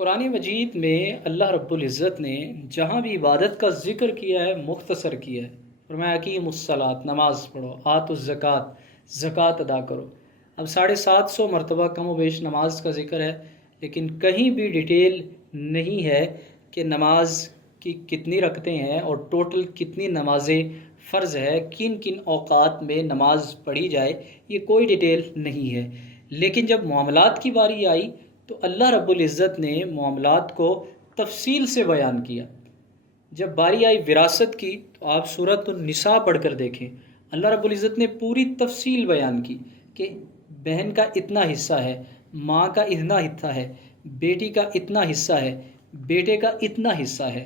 قرآن مجید میں اللہ رب العزت نے جہاں بھی عبادت کا ذکر کیا ہے مختصر کیا ہے۔ فرمایا اقیموا الصلاۃ، نماز پڑھو، آتوا الزکوٰۃ، زکوٰۃ ادا کرو۔ اب 750 مرتبہ کم و بیش نماز کا ذکر ہے، لیکن کہیں بھی ڈیٹیل نہیں ہے کہ نماز کی کتنی رکعتیں ہیں اور ٹوٹل کتنی نمازیں فرض ہے، کن کن اوقات میں نماز پڑھی جائے، یہ کوئی ڈیٹیل نہیں ہے۔ لیکن جب معاملات کی باری آئی تو اللہ رب العزت نے معاملات کو تفصیل سے بیان کیا۔ جب باری آئی وراثت کی تو آپ سورۃ النساء پڑھ کر دیکھیں، اللہ رب العزت نے پوری تفصیل بیان کی کہ بہن کا اتنا حصہ ہے، ماں کا اتنا حصہ ہے، بیٹی کا اتنا حصہ ہے، بیٹے کا اتنا حصہ ہے۔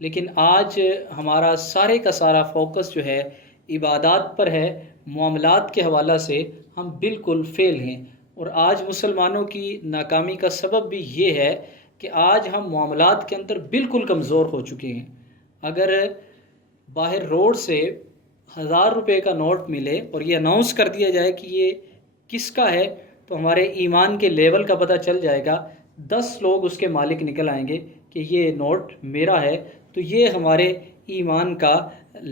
لیکن آج ہمارا سارے کا سارا فوکس جو ہے عبادات پر ہے، معاملات کے حوالہ سے ہم بالکل فیل ہیں۔ اور آج مسلمانوں کی ناکامی کا سبب بھی یہ ہے کہ آج ہم معاملات کے اندر بالکل کمزور ہو چکے ہیں۔ اگر باہر روڈ سے 1000 روپے کا نوٹ ملے اور یہ اناؤنس کر دیا جائے کہ یہ کس کا ہے، تو ہمارے ایمان کے لیول کا پتہ چل جائے گا۔ 10 لوگ اس کے مالک نکل آئیں گے کہ یہ نوٹ میرا ہے، تو یہ ہمارے ایمان کا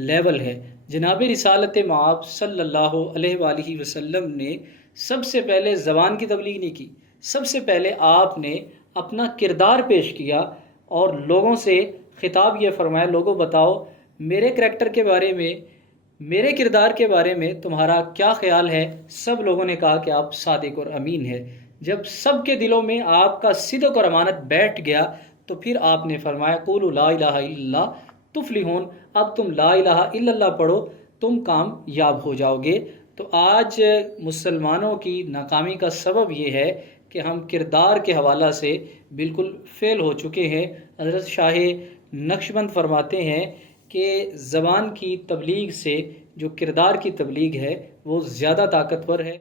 لیول ہے۔ جناب رسالت مآب صلی اللہ علیہ وآلہ وسلم نے سب سے پہلے زبان کی تبلیغ نہیں کی، سب سے پہلے آپ نے اپنا کردار پیش کیا اور لوگوں سے خطاب یہ فرمایا، لوگوں بتاؤ میرے کریکٹر کے بارے میں، میرے کردار کے بارے میں تمہارا کیا خیال ہے؟ سب لوگوں نے کہا کہ آپ صادق اور امین ہے۔ جب سب کے دلوں میں آپ کا صدق اور امانت بیٹھ گیا تو پھر آپ نے فرمایا قولوا لا الہ الا اللہ تفلحون، اب تم لا الہ الا اللہ پڑھو، تم کامیاب ہو جاؤ گے۔ تو آج مسلمانوں کی ناکامی کا سبب یہ ہے کہ ہم کردار کے حوالہ سے بالکل فیل ہو چکے ہیں۔ حضرت شاہ نقشبند فرماتے ہیں کہ زبان کی تبلیغ سے جو کردار کی تبلیغ ہے وہ زیادہ طاقتور ہے۔